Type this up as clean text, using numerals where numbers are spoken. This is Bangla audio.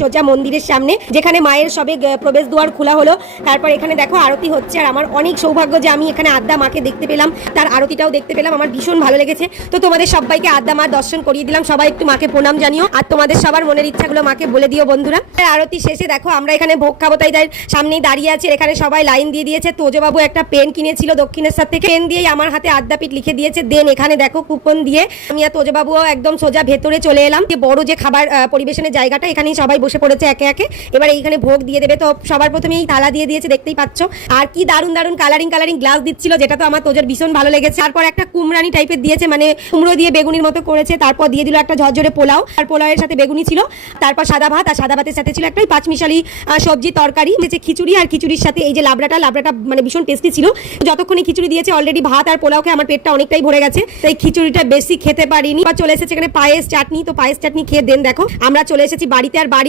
সোজা মন্দিরের সামনে, যেখানে মায়ের সবে প্রবেশ দুয়ার খোলা হলো। তারপর এখানে দেখো আরতি হচ্ছে, আর আমার অনেক সৌভাগ্য যে আমি এখানে আদ্যা মাকে দেখতে পেলাম, তার আরতিটাও দেখতে পেলাম, আমার ভীষণ ভালো লেগেছে। তো তোমাদের সবাইকে আদ্যা মার দর্শন করিয়ে দিলাম, সবাই একটু মাকে প্রণাম জানিও, আর তোমাদের সবার মনের ইচ্ছাগুলো মাকে বলে দিও বন্ধুরা। আরতি শেষে দেখো আমরা এখানে ভোগ খাবো, তাই সামনেই দাঁড়িয়ে আছে, এখানে সবাই লাইন দিয়ে দিয়েছে। তোজবাবু একটা পেন কিনেছিল দক্ষিণেশ্বর থেকে, পেন দিয়েই আমার হাতে আদ্যাপীঠ লিখে দিয়েছে। দেন এখানে দেখো কুপন দিয়ে আমি আর তোজবাবুও একদম সোজা ভেতরে চলে এলাম, যে বড় যে খাবার পরিবেশনের জায়গাটা, এখানেই সবাই বসে পড়েছে একে একে। এবার এইখানে ভোগ দিয়ে দেবে, তো সবার প্রথমে এই তালা দিয়ে দিয়েছে, দেখতেই পাচ্ছ। আর কি দারুণ দারুণ কালারিং গ্লাস দিচ্ছিল, যেটা তো আমার তোজোর ভীষণ ভালো লেগেছে। তারপর একটা কুমড়ানি টাইপের দিয়েছে, মানে কুমড়ো দিয়ে বেগুনির মতো করেছে। তারপর দিয়ে দিল একটা ঝরঝরে পোলাও, আর পোলাওয়ের সাথে বেগুনি ছিল। তারপর সাদা ভাত, আর সাদা ভাতের সাথে ছিল একটা পাঁচমিশালি সবজি তরকারি, যে খিচুড়ি, আর খিচুড়ির সাথে এই যে লাবড়াটা মানে ভীষণ টেস্টি ছিল। যতক্ষণে খিচুড়ি দিয়েছে অলরেডি ভাত আর পোলাও খেয়ে আমার পেটটা অনেকটাই ভরে গেছে, তাই খিচুড়িটা বেশি খেতে পারিনি। চলে এসেছে এখানে পায়েস চাটনি, তো পায়েস চাটনি খেয়ে দেন দেখো আমরা চলে এসেছি বাড়িতে। আর বাড়ি